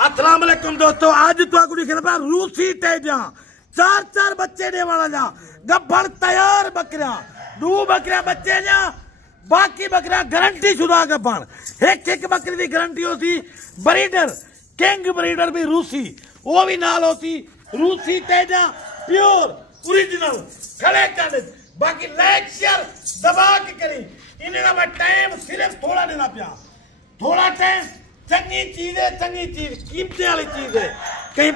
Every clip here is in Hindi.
अस्सलाम वालेकुम दोस्तों, आज तो दिखना पा रूसी तेजा 4 बच्चे दे वाला जा गब्बर तैयार बकरा 2 बकरा बच्चे जा बाकी बकरा गारंटी शुदा गब्बर एक बकरी की गारंटी होती। ब्रीडर किंग ब्रीडर भी रूसी वो भी नाल होती। रूसी तेजा प्योर ओरिजिनल खड़े कर बाकी लाइक शेयर दबा के करी। इन्हें मैं टाइम सिर्फ थोड़ा देना पिया, थोड़ा टाइम। चंगी चीज है, चंगी चीज कीमती वाली चीज है। कहीं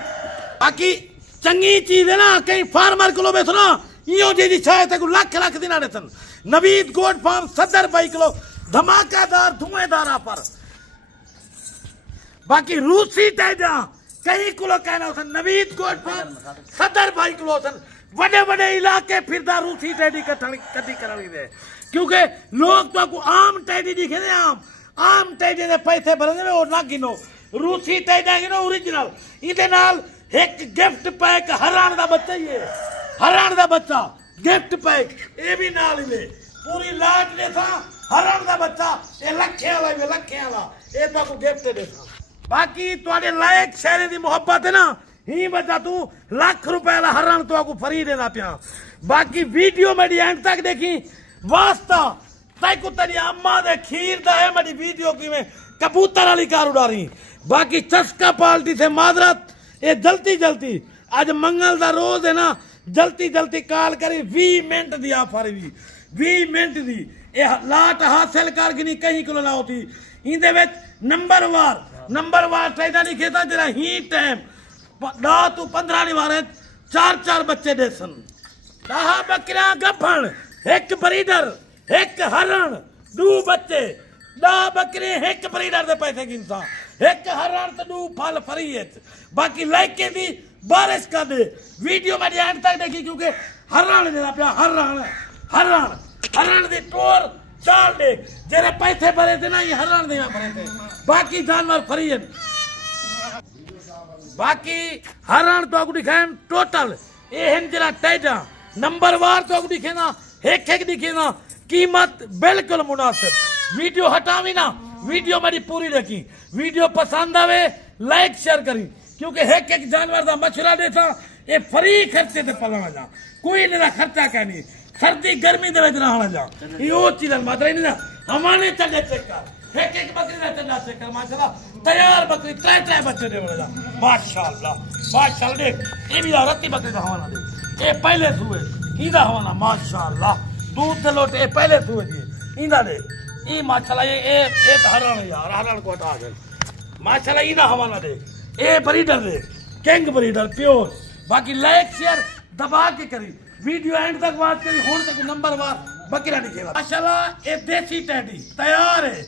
बाकी चंगी चीज है ना, कहीं फार्मर को बेचो ना यो जी छाए तक लाख दिना देसन। नवीद गोट फार्म 70 किलो धमाकेदार धुएंदार पर बाकी रूसी तेजा कहीं किलो कहना होता। नवीद गोट फार्म 70 किलो होता। बड़े बड़े इलाके फिरदा रूसी टेडी कटी करानी दे, क्योंकि लोग तो आपको आम टेडी दिखे दे। आम टेडी ने पैसे भरने वो ना गिनो, रूसी टेडी गिनो ओरिजिनल। इहदे नाल एक गिफ्ट पैक हरान दा बच्चा ही है, हरान दा बच्चा गिफ्ट पैक ये भी नाल ही पूरी लाट दे था। हरान दा बच्चा ये लखे वाला ये तो आपको गिफ्ट दे था। बाकी तुहाडे लायक शहर दी मोहब्बत है ना, ही बच्चा तू लाख रुपए वाला हरण तो आपको फ्री देना पिया। बाकी वीडियो मेरी एंड तक देखी वास्ता तैको तेरी अम्मा दे खीर दा है मेरी वीडियो की में कबूतर वाली कार उड़ा रही। बाकी चस्का पार्टी से माजरत ये जल्दी आज मंगल दा रोज है ना, जल्दी कॉल करी 20 मिनट दी ऑफर भी 20 मिनट दी ये लाट हासिल कर गिनी कहीं को ना होती। इंदे विच नंबर वार चाहिदा नहीं खेता जरा ही टाइम 10 to 15 निवारे 4 बच्चे दे सन। 10 बकरियां गब्भण एक ब्रीडर एक हरण 2 बच्चे 10 बकरे एक ब्रीडर दे पैसे गिनसा एक हरण तो 2 फल फ्री है। बाकी लाइक के दी बारिश कर दे वीडियो मेरी एंड तक देखी, क्योंकि हरण देना पिया। हरण दी टोर चाल दे जेरे पैसे भरे थे ना ये हरण देना भरे थे। बाकी जानवर फ्री है। बाकी हरण तो आपको दिखाए टोटल ये जरा तेजा नंबर वार तो आपको दिखे ना एक दिखे ना। कीमत बिल्कुल मुनासिब। वीडियो हटावी ना, वीडियो मेरी पूरी रखी। वीडियो पसंद आवे लाइक शेयर करी, क्योंकि एक जानवर का मशवरा देता ये फ्री खर्चे से पलना जा, कोई ना खर्चा कहनी। सर्दी गर्मी दे रहना जा यो चीज मात्रा नहीं ना। हमारे चले चेक कर एक बकरी का चंदा चेक कर माशाल्लाह तैयार बकरी 3 बच्चे दे बोला माशाल्लाह देख ये भी रत्ती बकरी का हवाना दे। ये पहले सुए ईदा हवाना माशाल्लाह दूध दे लोटे ये पहले सुए दिए ईदा दे ई माशाल्लाह ये हरण यार हरण को हटा दे माशाल्लाह ईदा हवाना दे। ये ब्रीडर दे किंग ब्रीडर प्योर। बाकी लाइक शेयर दबा के करी वीडियो एंड तक बात करी। हुण तक नंबर वार बकरा दिखेगा माशाल्लाह। ये देसी टेडी तैयार है,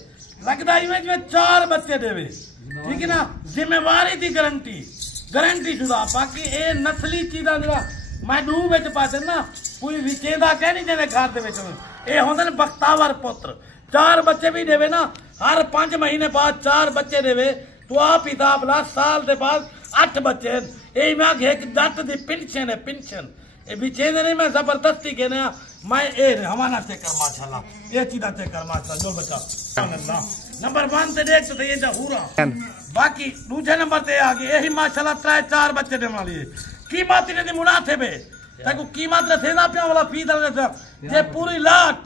लगता इमेज में 4 बच्चे देवे, ठीक है ना। जिम्मेवारी की गारंटी शुदा। बाकी ये नस्ली चीजा जरा मैं डू विच पाते ना कोई विचेदा कह नहीं देने घर दे विच ये होंदे ने बख्तावर पुत्र। 4 बच्चे भी देवे ना, हर 5 महीने बाद 4 बच्चे देवे। तो आप हिसाब ला साल के बाद 8 बच्चे। ये मैं एक जट की पेंशन है, पेंशन ये विचेदे नहीं। मैं जबरदस्ती कहने मैं ये हमारा चेक कर माशाल्लाह ये चीजा चेक कर माशाल्लाह जो बच्चा नंबर 1 से देख तो ये पूरा। बाकी दूसरे नंबर से आ गए यही माशाल्लाह 3-4 बच्चे देने वाली है। कीमत इन्हें मुनासिब है ताकि कीमत रखे ना पिया वाला फी दे जे पूरी लाट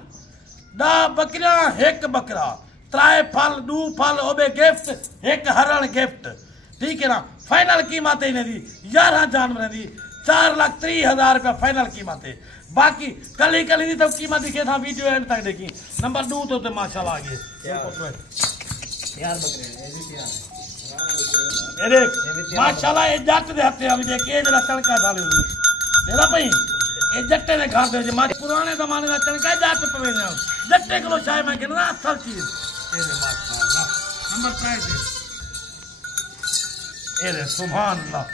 10 बकरियां एक बकरा 3 फल 2 फल ओबे गिफ्ट एक हरण गिफ्ट, ठीक है ना। फाइनल कीमत इन्हें दी 11 जानवर दी 4,30,000 रुपया फाइनल कीमत है। बाकी कली दी तब कीमत दिखे था वीडियो एंड तक देखी। नंबर 2 तो माशाल्लाह आ गए यार बकरे ये देख माशाल्लाह ये जट दे हत्थे अभी देख ये जरा तड़का डाले तेरा भाई ये जट्टे ने घर दे मां पुराने जमाने का तड़का जट पवे ने जट्टे को चाय मैं कहना असल चीज ये माशाल्लाह। नंबर 3 ये रे सुभान अल्लाह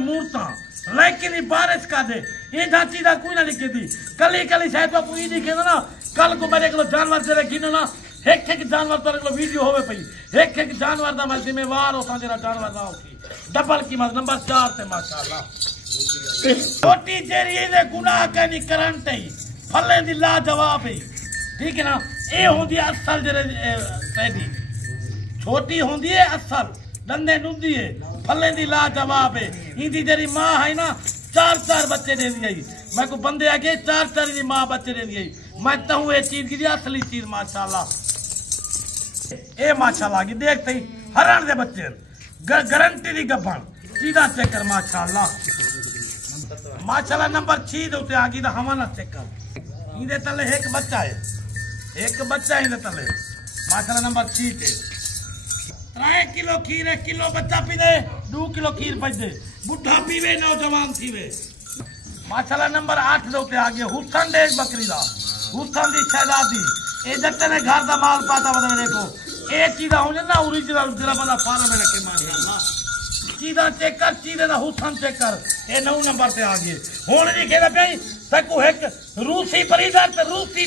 मूर्ता लेकिन बारिश का दे ये जाची दा कोई ना लिखे दी कली शायद तो कोई दिखे ना। कल को मेरे को जानवर जरा गिनो ना एक जानवर तेरे को वीडियो होवे पई एक जानवर दा मैं जिम्मेवार होता जरा जानवर ना होती डबल कीमत। नंबर 4 ते माशाल्लाह छोटी जेरी दे गुनाह कहनी करंट है फले दी लाजवाब है, ठीक है ना। ये होंदी असल जरे टेडी छोटी होंदी है असल दंदे नुंदी है फले दी लाजवाब है इंदी जेरी मां है ना 4 बच्चे देंदी है मैं को बंदे आगे 4 दी मां बच्चे देंदी है मैं कहूं ये चीज की असली चीज माशाल्लाह ए माशाल्लाह की देखते ही हरण दे बच्चे गारंटी दी गबन सीधा चेक कर माशाल्लाह माशाल्लाह नंबर 6 दे उते आ गई दा हवाना चेक कर इंदे तले एक बच्चा है इंदे तले माशाल्लाह नंबर 6 पे 3 किलो खीर 1 किलो बच्चा पीने 2 किलो खीर बचदे बुढ़ा पीवे नौजवान थीवे माशाल्लाह नंबर 8 दे उते आ गया हुसन दे बकरी दा हुसन दी शहजादी ए जट्टे ने घर दा माल पाता बदले देखो ए चीजा होने ना ओरिजिनल जरा बंदा फार्म में रखे माशाल्लाह चीजा चेक कर चीजे दा हुसन चेक कर ए 9 नंबर पे आ गए हुन जी खेदा पई सकू एक रूसी बरीदर ते रूसी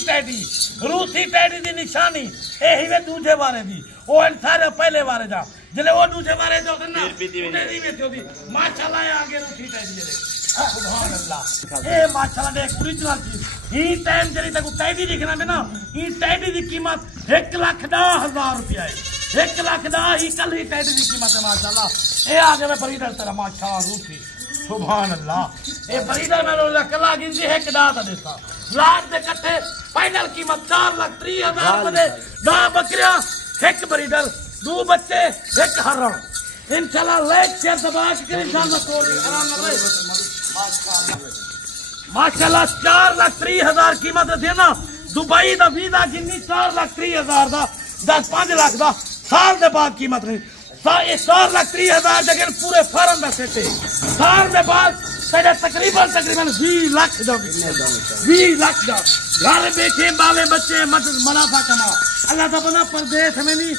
टैडी दी निशानी ए हिवे दूजे बारे दी ओ सारे पहले बारे जा जले वो दूजे बारे जो ना दी में थी माशाल्लाह आ गए रूसी टैडी जे सुभान अल्लाह ए माशाल्लाह देख ओरिजिनल चीज ही टाइम जरी तक टैडी दिखना में ना ई टैडी दी कीमत 1,10,000 रुपया है 1,10,000 ही कल ही टैडी दी कीमत है माशाल्लाह ए आगे में बरीदर तेरा माशाल्लाह रूसी सुभान अल्लाह ए बरीदर में लोग कला गिनती है कदा ता देता लाख दे कट्ठे फाइनल कीमत 4,30,000 रुपए दा बकरियां एक बरीदर 2 बच्चे एक हरण इंशाल्लाह लाइक शेयर दबा के इंशाल्लाह तोड़ आराम से माशाल्लाह 4,30,000 कीमत देना दुबई दा वीजा जिन्नी 4,30,000 दा 10-5 लाख दा साल दे बाद कीमत नहीं 4,30,000 जगह पूरे फार्म का सेट है साल के बाद तकरीबन 20 लाख 20 लाख का घर बैठे बाले बच्चे मुनाफा कमा अल्लाह का बना परदेश में नहीं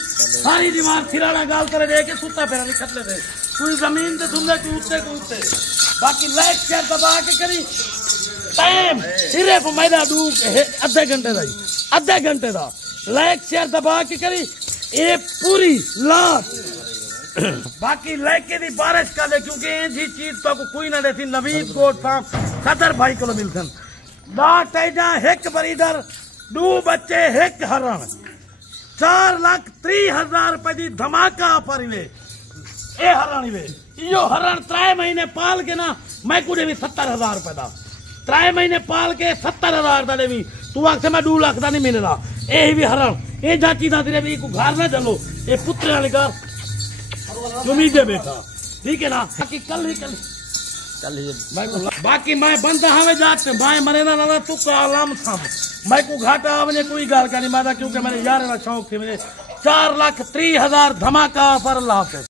सारी दीवार खिराना गाल करे दे के सुता फेरा नहीं खतले दे कोई जमीन से धुंधे को उत्ते बाकी लाइक शेयर दबा के करी टाइम सिर्फ मैदा दू आधे घंटे का लाइक शेयर दबा के करी ये पूरी लाख बाकी लैके दी बारिश कर दे क्योंकि ऐसी चीज तो कोई ना देती नवीद कोट फार्म सदर भाई को मिलते दा टैजा एक बरीदर 2 बच्चे एक हरण 4,30,000 रुपए की धमाका ऑफर इवे ए हरण इवे यो हरण 3 महीने पाल के ना मैं कुछ भी 70,000 रुपए दा 3 महीने पाल के 70,000 दा देवी तू आख से मैं 2 लाख दा नहीं मिलेगा ए भी हरण ए जाची दा तेरे भी को घर ना चलो ए पुत्र वाले घर उम्मीद है बेटा ठीक है ना बाकी कल ही बाकी मैं बंदा हमें जाते मैं मरे ना तू आलाम था मैं को घाटा आवने कोई गाल का नहीं मारा क्योंकि मेरे यार शौक थे मेरे 4,30,000 धमाका पर अल्लाह हाफिज़।